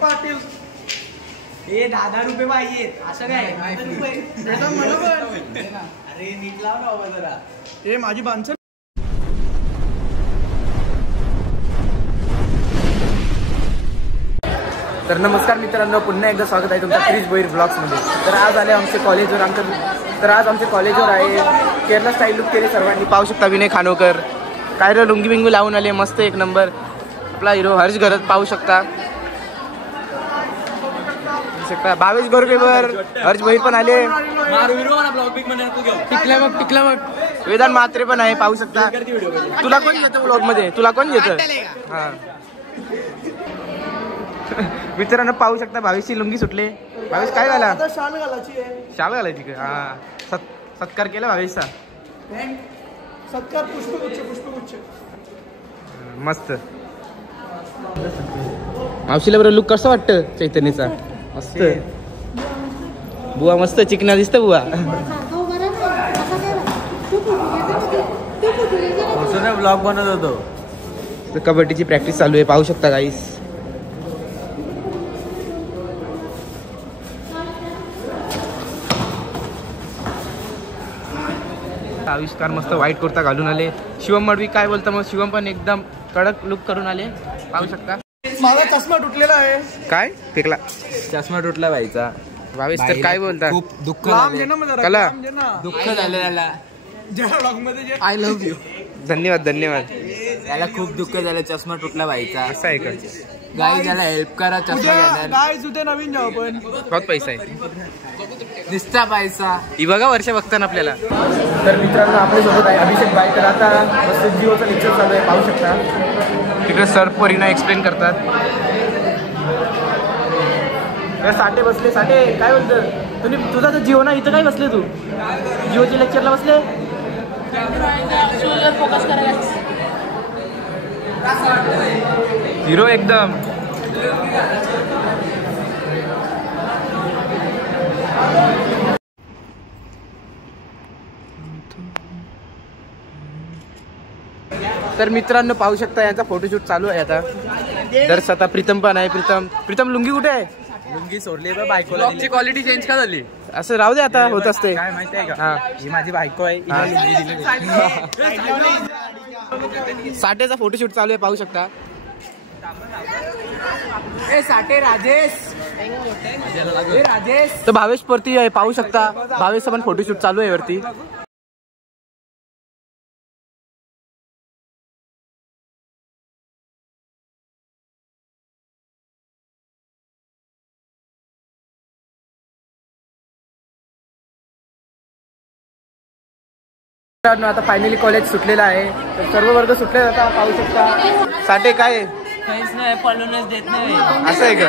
पाटील हे 10 रुपये पाहिजे असं काय? अरे नीट लाव ना बाबा जरा. हे माझी माणसं. तर नमस्कार मित्रांनो, पुन्हा एकदा स्वागत आहे तुमचं क्रिश भोईर ब्लॉग्समध्ये. तर आज आले आमचे कॉलेजवर आमच्या कॉलेजवर आहे केरला स्टाईल लुक केले सर्वांनी. पाहू शकता विनय खानोकर काय रे लुंगी बिंगी लावून आले मस्त एक नंबर. आपला हिरो हर्ष घरत पाहू शकता. भावेश गोरकेवर हर्ष भोईर पण आले. टिकला मग वेदांत म्हात्रे पण आहे पाहू शकता. तुला कोण घेतं ब्लॉग मध्ये? तुला कोण घेतं? हा मित्रांनो पाहू शकता भावेशची लुंगी सुटले. भावेश काय झाला? शाल घालायची का? हा सत्कार केला भावेशचा. सत्कार पुष्पगुच्छ मस्त. मावशीला बरं लुक कसं वाटतं चैतन्यचा? मस्त बुवा, मस्त चिकना दिसतं बुवा. ब्लॉग बनवत होतो. कबड्डीची प्रॅक्टिस चालू आहे पाहू शकता गाईस. आविष्कार मस्त व्हाईट कुर्ता घालून आले. शिवम मडवी काय बोलता मग? शिवम पण एकदम कडक लुक करून आले पाहू शकता. माझा चष्मा तुटलेला आहे. काय फेकला? चष्मा तुटला भाईचा. भावेश तर काय बोलता? खूप दुःख कला दुःख झालं त्याला. I love you. धन्यवाद. त्याला खूप दुःख झालं, चष्मा तुटला भाईचा. असं आहे का? गाई त्याला हेल्प करा, चष्मा घेणार. गाईज उद्या नवीन जाऊ पण बहुत पैसा आहे. दिसता पैसा. ही बघा वर्ष बघताना आपल्याला. तर मित्रांनो आपल्यासोबत आहे अभिषेक बाई. तर आता मस्त जिओचा लेक्चर चालू आहे पाहू शकता. तिकडे सर पोरींना एक्सप्लेन करतात. साठे बसले. साठे काय बोलतं तुम्ही? तुझा तर जिओ ना, इथं काय बसले तू? जिओच्या लेक्चरला बसले. हिरो एकदम. तर मित्रांनो पाहू शकता यांचा फोटोशूट चालू आहे आता. तर स्वतः प्रीतम पण आहे. प्रीतम लुंगी कुठे आहे? लुंगी सोडली बा बायकोला. क्वालिटी चेंज का झाली? असं राहू दे आता, होत असते. काय माहिती आहे का? ही माझी बायको आहे. साठेचा फोटोशूट चालू आहे पाहू शकता. साठे राजेश. तर भावेश वरती आहे पाहू शकता. भावेशचा पण फोटोशूट चालू आहे वरती. आता फायनली कॉलेज सुटलेलं आहे. तर सर्व वर्ग सुटले आता पाहू शकता. साठे काय काहीच नाही, पळूनच देत नाही. असं आहे का?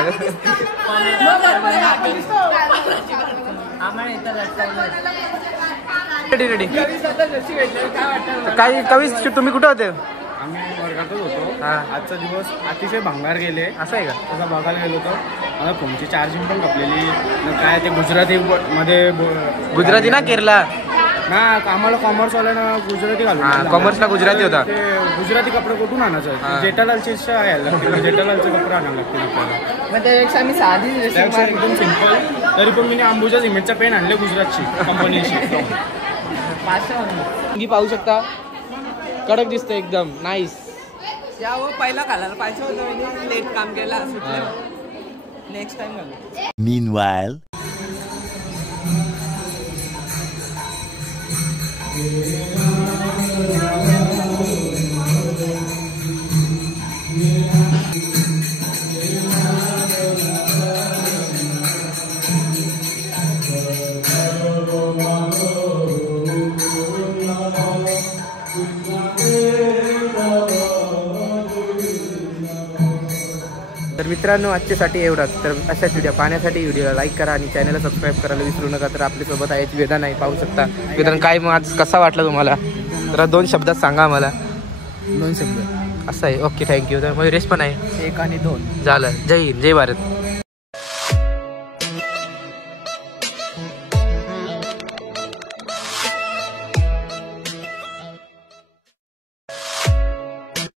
रेडी काही कवीस तुम्ही कुठे होते? आम्ही वर्गातच होतो. हा आजचा दिवस अतिशय भंगार गेले. असं आहे का? तसं बघायला गेलो होतो. मला फोनची चार्जिंग पण कपलेली. काय ते गुजराती मध्ये गुजराती ना केरला ना. आम्हाला कॉमर्सवाल्यानं गुजराती घालून. कॉमर्सला गुजराती होता. ते गुजराती कपडे कुठून आणायचं? जेठालालचे यायला लागतील. जेठालालचे कपडे आणायला लागतील आपल्याला. आम्ही साधी एकदम सिम्पल. तरी पण मी अंबुजा सिमेंटचा पेन आणले गुजरातची कंपनीची. पाहू शकता कडक दिसतं एकदम नाईस. पहिला घालायला पाहिजे होतं. लेट काम केला. नेक्स्ट टाइम घालू. Meanwhile. तर मित्रांनो आजच्यासाठी एवढाच. तर अशाच व्हिडिओ पाहण्यासाठी व्हिडिओला लाईक करा आणि चॅनलला सबस्क्राईब करायला विसरू नका. तर आपल्यासोबत आहे वेदांत आहे पाहू शकता. वेदांत काय मग आज कसा वाटला तुम्हाला? तर 2 शब्दात सांगा मला. 2 शब्द असं आहे. Okay thank you. तर मग रेस पण आहे 1 आणि 2 झालं. जय हिंद जय भारत.